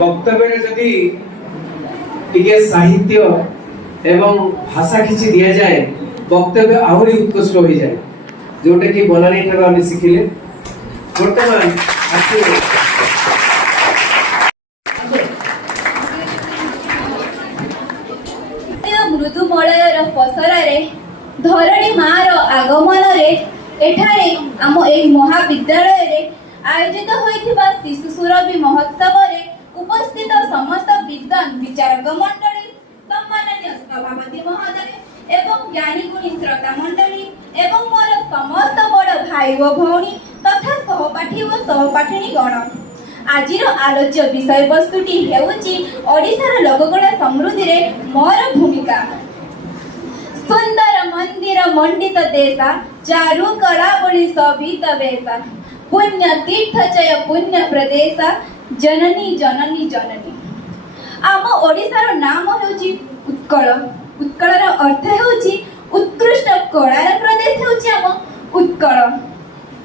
वक्तव्य जदि टिके साहित्य एवं भाषा किछि दिया जाए वक्तव्य आहुरी उत्कृष्ट हो जाए जोटा कि बनानी ठार आम शिखिले वर्तमान मृदु मलयर पसरारे धरणी मार आगमन रे एठारे आम ए महाविद्यालय रे आयोजित होइथिबा शिशु सुरभि महोत्सव रे उपस्थित समस्त विद्वान विचारक मंडली सम्माननीय सभापति महोदय एवं ज्ञानी गुणी श्रोता मंडली एवं मोर समस्त बड़ भाई व भौणी तथा सहपाठी व सहपाठिनी गण आजिर आलोच्य विषय वस्तुटी हेउची ओडिशार लोककला समृद्धि रे मोर भूमिका। सुंदर मंदिर मंडित देशा चारु कला बोली शोभित वेशा पुण्य तीर्थ जय पुण्य प्रदेशा जननी जननी जननी। आम ओडिशार नाम हेउची उत्कल। उत्कलर अर्थ हेउची उत्कृष्ट कलार प्रदेश हेउची आम उत्कल।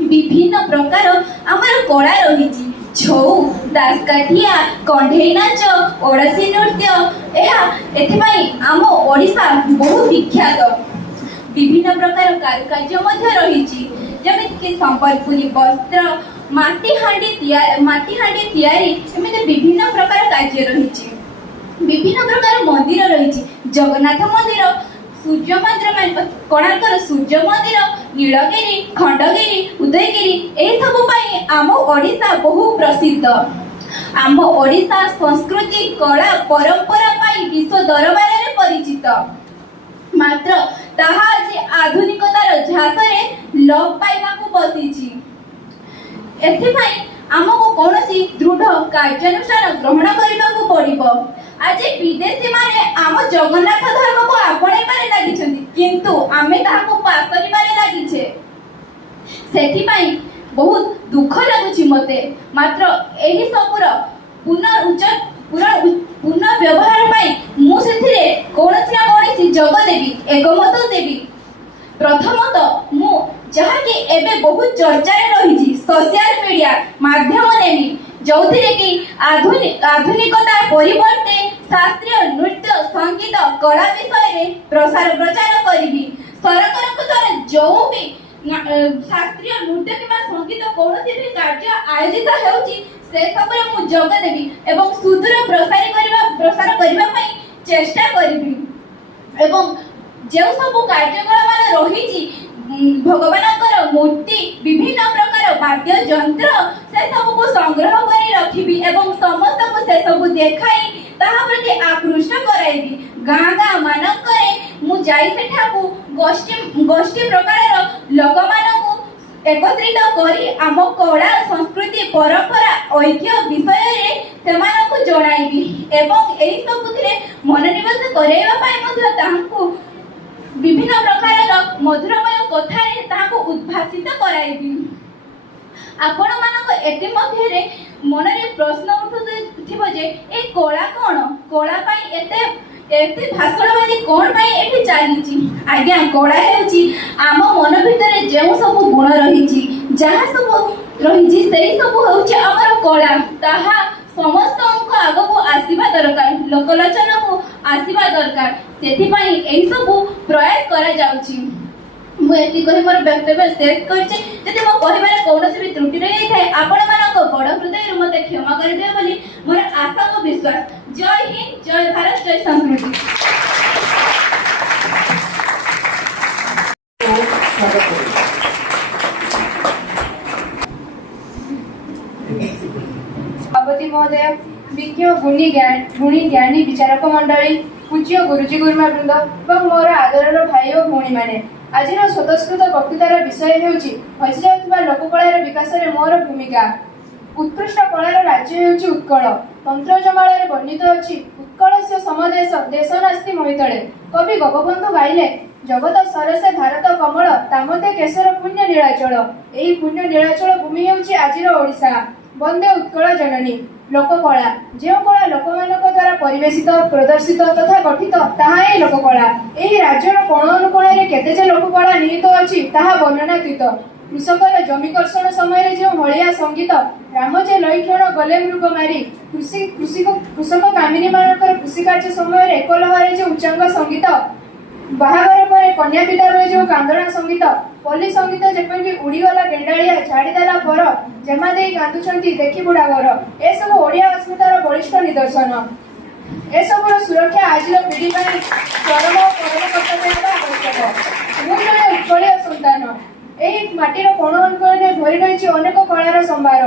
विभिन्न प्रकार आमर कला रहिची छौ दासकाठिया कंढेई नाच ओड़सी नृत्य एथिपाई आम ओडिशा बहु विख्यात। विभिन्न प्रकार कारुकार्य मध्य रहिची जेमिति कि संबलपुरी वस्त्र माटी हांडी तैयारी एमिति विभिन्न प्रकार कार्य रहिची। विभिन्न प्रकार मंदिर रहिची जगन्नाथ मंदिर सूर्य मंदिर कोणार्कर सूर्य मंदिर नीलगिरी खंडगिरी उदयगिरी एही सब पाई आम ओडिशा बहु प्रसिद्ध। आम ओडिशा संस्कृति कला परंपरा पाई विश्व दरबार रे परिचित मात्र ताहा आज आधुनिकतार झासरे लोप पाइबाकू बसिछि। एथिपाई आमको कौनसी दृढ़ कार्यानुष्ठान ग्रहण करबाकू पड़िबो। आज विदेशी माने आम जगन्नाथ धर्म को आपणे पारे लागिछन्ति किंतु आमे ताहाको पास करिबारे लागिछे। सेथिपाई बहुत दुख लागुछि मते मात्र एही सबुर पुनः व्यवहार पाई मु सेथिरे कौनसी ना कौनसी जग देबी एकमत देबी। प्रथमत मु जहा कि एबे बहुत चर्चा रे रहिछि सोशल मीडिया माध्यम नेमी जोथिरे कि आधुनिकता परिवर्ते शास्त्रीय नृत्य संगीत कला विषय रे प्रसार प्रचार करिबी। सरकार को द्वारा जो भी शास्त्रीय नृत्य किबा संगीत कोनोसी भी कार्य आयोजित हेउची से सब रे मु जोग देबी एवं सुदूर प्रसार करिबा पई चेष्टा करिबी। एवं जो सब कार्यक्रम मान रहिची भगवानकर मूर्ति विभिन्न प्रकार वाद्य यंत्र से सब को संग्रह करी रखिबी एवं समस्त को से सब देखाई ताहा प्रति आकृष्ट कराइबी। गाँ गाँ मानकरे मु जाई सेठाकू गोष्ठी प्रकार लोक मानकू एकत्रित करी आम कला संस्कृति परंपरा ऐतिह्य विषय रे सेमानकू जणाइबी एवं एही सबुथिरे मनोनिवेश कराइबा पई मध्ये ताहाकू विभिन्न प्रकार मधुरमय कथा उद्भाषित कराइबी। आपण मानक एते मध्यरे मनरे प्रश्न उठुथिबो जे ए कला कोन कला पई एते भाषणबाजी कोन पई एठी चालिची। आज्ञा कला हेउची आम मन भितरे जेउ सब गुण रहिची जहा सब रहिची सेही सब हेउची हमर कला ताहा समस्त अंक आगो को आसीबा दरकार लोकलोचन को आसीबा दरकार सेथिपाई एही सब प्रयास करा जाउची। मु एति कहि मोर वक्तव्य शेष करछि जति मो कहिबारे कोनोसी भी त्रुटि रहि थाए आपण मानक बड़ हृदय मते क्षमा कर दियो बोली मोर आशा और विश्वास। जय हिंद जय भारत जय संस्कृति। सभापति महोदय विज्ञ गुणी ज्ञानी विचारक मंडली पूज्य गुरुजी गुरुमा वृंद और मोर आदरर भाई और भौणी माने आज स्वतस्कृत वक्तृतार विषय हेउची हजि जाउथिबा लोककलार विकास रे मोर भूमिका। उत्कृष्ट कलार राज्य हेउची उत्कल तंत्र जमाଳରେ वर्णित अछि उत्कलस्य समदेश देश नास्ति मोहितळे। कवि गोपबंधु गाइले जगत सरसे भारत कमल तामते केशर पुण्य नीलाचल। एही पुण्य नीलाचल भूमि हेउची आजिर ओडिशा। वंदे उत्कल जननी। लोककला जो कला लोकमानक द्वारा परिवेशित प्रदर्शित तथा गठित ताहा ए लोककला। एही राज्यर कोण अनुकोण रे केते जे लोककला निहित अछि ताहा वर्णनातीत। କୃଷକର ଜମି କର୍ଷଣ ସମୟରେ ଯେଉଁ ହଳିଆ ସଙ୍ଗୀତ, ରାମ ଯେ ଲଇକ୍ଷଣ ଗଲେ ମୃଗ ମାରି, କୃଷକ କାମିନୀମାନଙ୍କର କୃଷି କାର୍ଯ୍ୟ ସମୟରେ ଏକଲହରେ ଯେଉଁ ଉଚ୍ଚାଙ୍ଗ ସଙ୍ଗୀତ, ବାହାଘର ପରେ କନ୍ୟା ପିତା ବେଳେ ଯେଉଁ କାନ୍ଦଣା ସଙ୍ଗୀତ, ପଲ୍ଲୀ ସଙ୍ଗୀତ ଯେପରିକି ଉଡ଼ିଗଲା ଗେଣ୍ଡାଳିଆ ଝାଡ଼ିଦେଲା ପର, ଜେମା ଦେଇ କାନ୍ଦୁଛନ୍ତି ଦେଖି ବୁଢ଼ା ଘର, ଏସବୁ ଓଡ଼ିଆ ଅସ୍ମିତାର ବଳିଷ୍ଠ ନିଦର୍ଶନ। ଏସବୁର ସୁରକ୍ଷା ଆଜିର ପିଢ଼ି ପାଇଁ ଚରମ ଓ ପରମ କର୍ତ୍ତବ୍ୟ ହେବା ଆବଶ୍ୟକ। ମୁଁ ଜଣେ ଉତ୍କଳୀୟ ସନ୍ତାନ। ଏହି ମାଟିର କୋଣ ଅନୁକୋଣରେ ଭରି ରହିଛି ଅନେକ କଳାର ସମ୍ଭାର।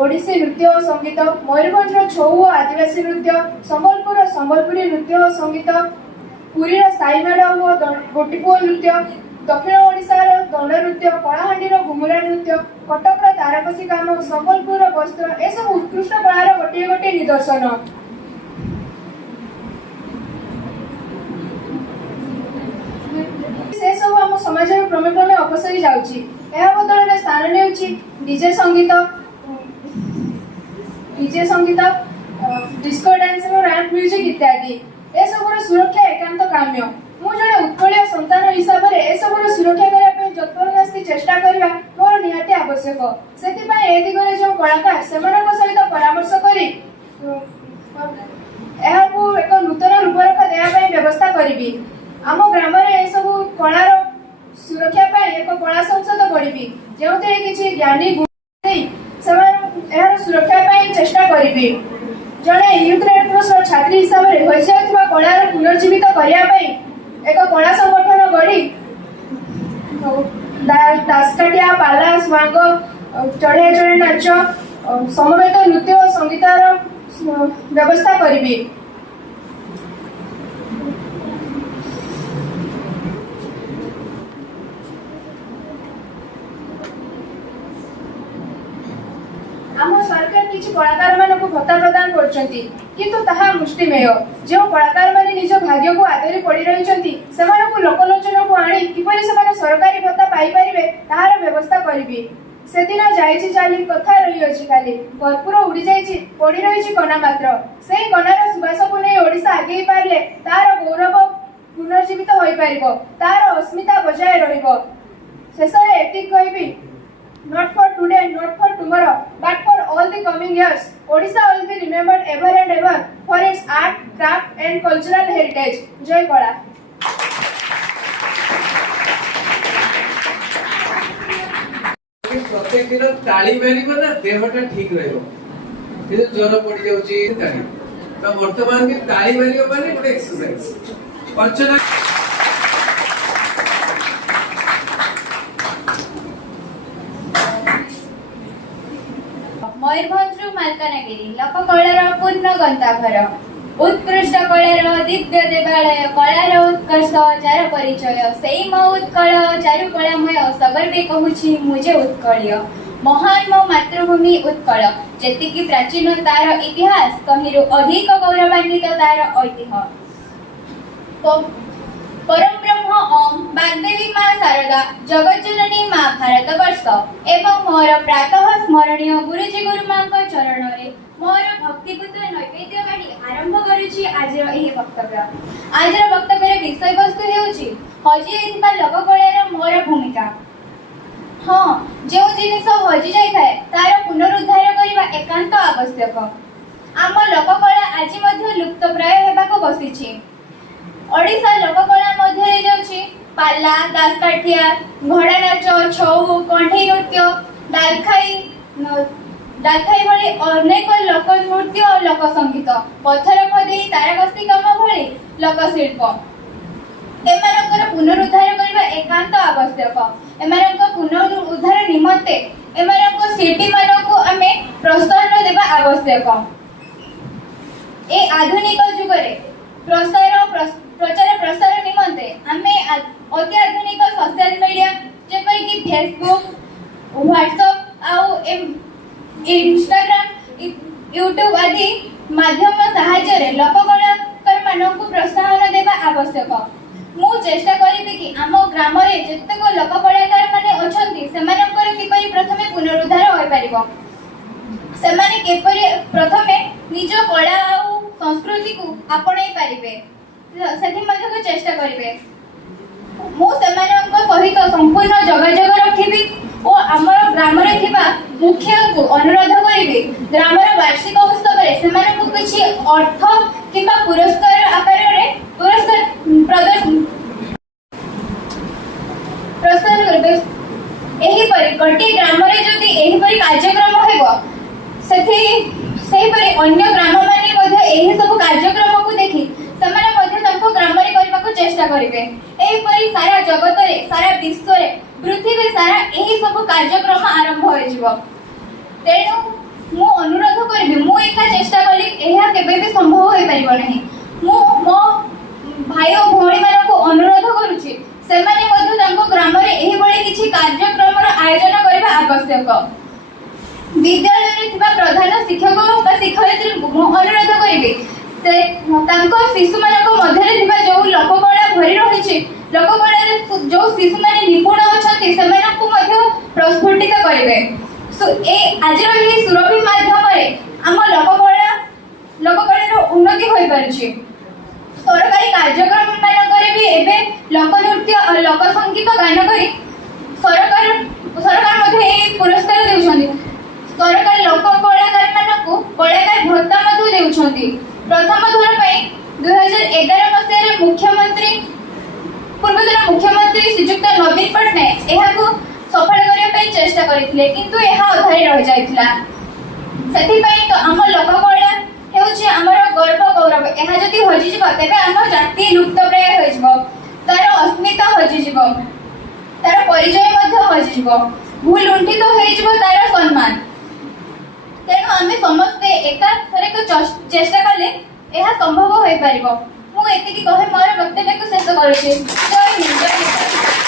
ଓଡ଼ିଶୀ ନୃତ୍ୟ ଓ ସଙ୍ଗୀତ, ମୟୂରଭଞ୍ଜର ଛଉ ଓ ଆଦିବାସୀ ନୃତ୍ୟ, ସମ୍ବଲପୁରର ସମ୍ବଲପୁରୀ ନୃତ୍ୟ ଓ ସଙ୍ଗୀତ, ପୁରୀର ସାଇମେଳ ଓ ଗୋଟିପୁଅ ନୃତ୍ୟ, ଦକ୍ଷିଣ ଓଡ଼ିଶାର ଦଣ୍ଡ ନୃତ୍ୟ, କଳାହାଣ୍ଡିର ଘୁମୁରା ନୃତ୍ୟ, କଟକର ତାରକସି କାମ, ସମ୍ବଲପୁରର ବସ୍ତ୍ର, ଏସବୁ ଉତ୍କୃଷ୍ଟ କଳାର ଗୋଟିଏ ଗୋଟିଏ ନିଦର୍ଶନ। ସେସବୁ ଆମ ସମାଜରୁ କ୍ରମେ କ୍ରମେ ଅପସରି ଯାଉଛି। ଏହା ବଦଳରେ ସ୍ଥାନ ନେଉଛି ଡିଜେ ସଙ୍ଗୀତ, ଡିସ୍କୋ ଡ୍ୟାନ୍ସ ଏବଂ ରାମ୍ପ ମ୍ୟୁଜିକ୍ ଇତ୍ୟାଦି। ଏସବୁର ସୁରକ୍ଷା ଏକାନ୍ତ କାମ୍ୟ। ମୁଁ ଜଣେ ଉତ୍କଳୀୟ ସନ୍ତାନ ହିସାବରେ ଏସବୁର ସୁରକ୍ଷା କରିବା ପାଇଁ ଯତ୍ପରୋନାସ୍ତି ଚେଷ୍ଟା କରିବା ମୋର ନିହାତି ଆବଶ୍ୟକ। ସେଥିପାଇଁ ଏ ଦିଗରେ ଯେଉଁ କଳାକାର ସେମାନଙ୍କ ସହିତ ପରାମର୍ଶ କରି ଏହାକୁ ଏକ ନୂତନ ରୂପରେଖ ଦେବା ପାଇଁ ବ୍ୟବସ୍ଥା କରିବି। ଆମ ଗ୍ରାମରେ ଏସବୁ କଳାର ସୁରକ୍ଷା ପାଇଁ ଏକ କଳା ସଂସଦ ଗଢ଼ିବି, ଯେଉଁଥିରେ କିଛି ଜ୍ଞାନୀ ଦେଇ ସେମାନେ ଏହାର ସୁରକ୍ଷା ପାଇଁ ଚେଷ୍ଟା କରିବି। ଜଣେ ୟୁଥ୍ ରେଡ୍ କ୍ରସର ଛାତ୍ରୀ ହିସାବରେ ହୋଇଯାଉଥିବା କଳାର ପୁନର୍ଜୀବିତ କରିବା ପାଇଁ ଏକ କଳା ସଂଗଠନ ଗଢ଼ି ଦାସକାଠିଆ, ପାଲା, ସ୍ୱାଙ୍ଗ, ଚଢ଼ିଆ ଚଢ଼େଇ ନାଚ, ସମବେତ ନୃତ୍ୟ ଓ ସଙ୍ଗୀତର ବ୍ୟବସ୍ଥା କରିବି। ଆମ ସରକାର କିଛି କଳାକାରମାନଙ୍କୁ ଭତ୍ତା ପ୍ରଦାନ କରୁଛନ୍ତି, କିନ୍ତୁ ତାହା ମୁଷ୍ଟିମେୟ। ଯେଉଁ କଳାକାରମାନେ ନିଜ ଭାଗ୍ୟକୁ ଆଦରି ପଡ଼ି ରହିଛନ୍ତି, ସେମାନଙ୍କୁ ଲୋକଲୋଚନକୁ ଆଣି କିପରି ସେମାନେ ସରକାରୀ ଭତ୍ତା ପାଇପାରିବେ ତାହାର ବ୍ୟବସ୍ଥା କରିବି। ସେଦିନ ଯାଇଛି ଚାଲି, କଥା ରହିଅଛି କାଲି, କର୍ପୂର ଉଡ଼ିଯାଇଛି, ପଡ଼ି ରହିଛି କନା ମାତ୍ର। ସେହି କନାର ସୁବାସକୁ ନେଇ ଓଡ଼ିଶା ଆଗେଇ ପାରିଲେ ତାହାର ଗୌରବ ପୁନର୍ଜୀବିତ ହୋଇପାରିବ, ତାହାର ଅସ୍ମିତା ବଜାୟ ରହିବ। ଶେଷରେ ଏତିକି କହିବି, not for today, not for tomorrow, but for all the coming years, Odisha will be remembered ever and ever for its art, craft and cultural heritage. Jai Kala. प्रत्येक दिन ताली मारिबो ना देहटा ठीक रहइबो। जे ज्वर पड़ी जाउची ताली तो वर्तमान के ताली मारिबो माने ଗୋଟେ एक्सरसाइज अर्चना। ମୟୂରଭଞ୍ଜରୁ ମାଲକାନଗିରି ଲୋକକଳାର ପୂର୍ଣ୍ଣ ଗନ୍ତାଘର, ଉତ୍କୃଷ୍ଟ କଳାର ଦିବ୍ୟ ଦେବାଳୟ, କଳାର ଉତ୍କର୍ଷ ଯାର ପରିଚୟ, ସେଇ ମୋ ଉତ୍କଳ ଚାରୁକଳାମୟ, ସଗର୍ବେ କହୁଛି ମୁଁ ଯେ ଉତ୍କଳୀୟ। ମହାନ ମୋ ମାତୃଭୂମି ଉତ୍କଳ, ଯେତିକି ପ୍ରାଚୀନ ତାର ଇତିହାସ, ତହିଁରୁ ଅଧିକ ଗୌରବାନ୍ୱିତ ତାର ଐତିହ୍ୟ। परम ब्रह्म ओम बागदेवी माँ शारदा, जगज्जननी माँ भारतवर्ष एवं मोर प्रातः स्मरणीय गुरुजी गुरुमां चरण रे मोर भक्तिपूत नैवेद्य बाढ़ी आरंभ करुछि आजिर एही वक्तव्य। आजिर वक्तव्यर विषय वस्तु हेउछि हजि जाइथिबा लोककलार मोर भूमिका। हाँ, जो जिनिस हजि जाइथाय तार पुनरुद्धार करिबा एकांत आवश्यक। आम लोककला आज मध्य लुप्तप्राय हेबाको बसिछि। ओडिशा लोककला मध्य जाउछि पाला, दासकाठिया, घोड़ा नाच, छौ, कंठी नृत्य, डालखाई भली अनेक लोक नृत्य और लोक संगीत, पत्थर खदी, तारकसी काम भली लोकशिल्प। एमानकर पुनरुद्धार करबा एकांत आवश्यक। एमानकर पुनरुद्धार निमंते एमानकर शिल्पी मानकु आमे प्रोत्साहन देबा आवश्यक। ए आधुनिक जुगरे प्रचार प्रसार निमंते आमे अति आधुनिक सोशल मीडिया जेपरि कि फेसबुक, व्हाट्सएप आउ इंस्टाग्राम, यूट्यूब आदि माध्यम साहाय्य रे लोककलाकार मानकु प्रोत्साहन देबा आवश्यक। मु चेष्टा करिबि कि आम ग्राम रे जतेक लोककलाकार माने अछंती सेमानकर किपरि प्रथमे पुनरुद्धार होय परिबो, सेमाने किपरि प्रथमे निज कला आउ संस्कृति को आपणै पारिबे, सेथि मध्ये चेष्टा करिबे। मु सेमानक सहित संपूर्ण जोगाजोग रखिबि ଓ ଆମର ଗ୍ରାମରେ ଥିବା ମୁଖିଆଙ୍କୁ ଅନୁରୋଧ କରିବି ଗ୍ରାମର ବାର୍ଷିକ ଉତ୍ସବରେ ସେମାନଙ୍କୁ କିଛି ଅର୍ଥ କିମ୍ବା ପୁରସ୍କାର ଆକାରରେ ପୁରସ୍କାର ପ୍ରଦାନ କରିବେ। ଏହିପରି ଗୋଟିଏ ଗ୍ରାମରେ ଯଦି ଏହିପରି କାର୍ଯ୍ୟକ୍ରମ ହେବ ସେହିପରି ଅନ୍ୟ ଗ୍ରାମମାନେ ମଧ୍ୟ ଏହି ସବୁ କାର୍ଯ୍ୟକ୍ରମକୁ ଦେଖି ସେମାନେ ମଧ୍ୟ ତାଙ୍କ ଗ୍ରାମରେ କରିବାକୁ ଚେଷ୍ଟା କରିବେ। ଏହିପରି ସାରା ଜଗତରେ ସାରା ବିଶ୍ୱରେ ପୃଥିବୀ ସାରା ଏହି ସବୁ କାର୍ଯ୍ୟକ୍ରମ ଆରମ୍ଭ ହୋଇଯିବ। ତେଣୁ ମୁଁ ଅନୁରୋଧ କରିବି, ମୁଁ ଏକା ଚେଷ୍ଟା କଲି ଏହା କେବେ ବି ସମ୍ଭବ ହୋଇପାରିବ ନାହିଁ। ମୁଁ ମୋ ଭାଇ ଓ ଭଉଣୀମାନଙ୍କୁ ଅନୁରୋଧ କରୁଛି ସେମାନେ ମଧ୍ୟ ତାଙ୍କ ଗ୍ରାମରେ ଏହିଭଳି କିଛି କାର୍ଯ୍ୟକ୍ରମର ଆୟୋଜନ କରିବା ଆବଶ୍ୟକ। ବିଦ୍ୟାଳୟରେ ଥିବା ପ୍ରଧାନ ଶିକ୍ଷକ ବା ଶିକ୍ଷୟିତ୍ରୀଙ୍କୁ ମୁଁ ଅନୁରୋଧ କରିବି ସେ ତାଙ୍କ ଶିଶୁମାନଙ୍କ ମଧ୍ୟରେ ଥିବା ଯେଉଁ ଲୋକକଳା ଭରି ରହିଛି, ଲୋକକଳାରେ ଯେଉଁ ଶିଶୁମାନେ ନିପୁଣ ଅଛନ୍ତି ସେମାନଙ୍କୁ ମଧ୍ୟ ପ୍ରସ୍ଫୁଟିତ କରିବେ। ଆଜିର ଏହି ସୁରଭି ମାଧ୍ୟମରେ ଆମ ଲୋକକଳାର ଉନ୍ନତି ହୋଇପାରୁଛି। ସରକାରୀ କାର୍ଯ୍ୟକ୍ରମ ମାନଙ୍କରେ ବି ଏବେ ଲୋକନୃତ୍ୟ ଲୋକ ସଙ୍ଗୀତ ଗାନ କରି ସରକାର ମଧ୍ୟ ଏହି ପୁରସ୍କାର ଦେଉଛନ୍ତି। ସରକାର ଲୋକ କଳାକାର ମାନଙ୍କୁ କଳାକାର ଭତ୍ତା ମଧ୍ୟ ଦେଉଛନ୍ତି। ପ୍ରଥମ ଥର ପାଇଁ 2011 ମସିହାରେ ପୂର୍ବତନ ମୁଖ୍ୟମନ୍ତ୍ରୀ ଶ୍ରୀଯୁକ୍ତ ନବୀନ ପଟ୍ଟନାୟକ ଏହାକୁ ସଫଳ କରିବା ପାଇଁ ଚେଷ୍ଟା କରିଥିଲେ, କିନ୍ତୁ ଏହା ଅଧାରେ ରହିଯାଇଥିଲା। ସେଥିପାଇଁ ତ ଆମ ଲୋକକଳା ହେଉଛି ଆମର ଗର୍ବ ଗୌରବ। ଏହା ଯଦି ହଜିଯିବ ତେବେ ଆମ ଜାତି ଲୁପ୍ତପ୍ରାୟ ହୋଇଯିବ, ତାର ଅସ୍ମିତା ହଜିଯିବ, ତାର ପରିଚୟ ମଧ୍ୟ ହଜିଯିବ, ଭୁଲ ଲୁଣ୍ଠିତ ହୋଇଯିବ ତାର ସମ୍ମାନ। ତେଣୁ ଆମେ ସମସ୍ତେ ଏକାଥରକେ ଚେଷ୍ଟା କଲେ ଏହା ସମ୍ଭବ ହୋଇପାରିବ। ମୁଁ ଏତିକି କହି ମୋର ବକ୍ତବ୍ୟକୁ ଶେଷ କରୁଛି। ଜୟ ହିନ୍ଦ, ଜୟ ଭାରତ।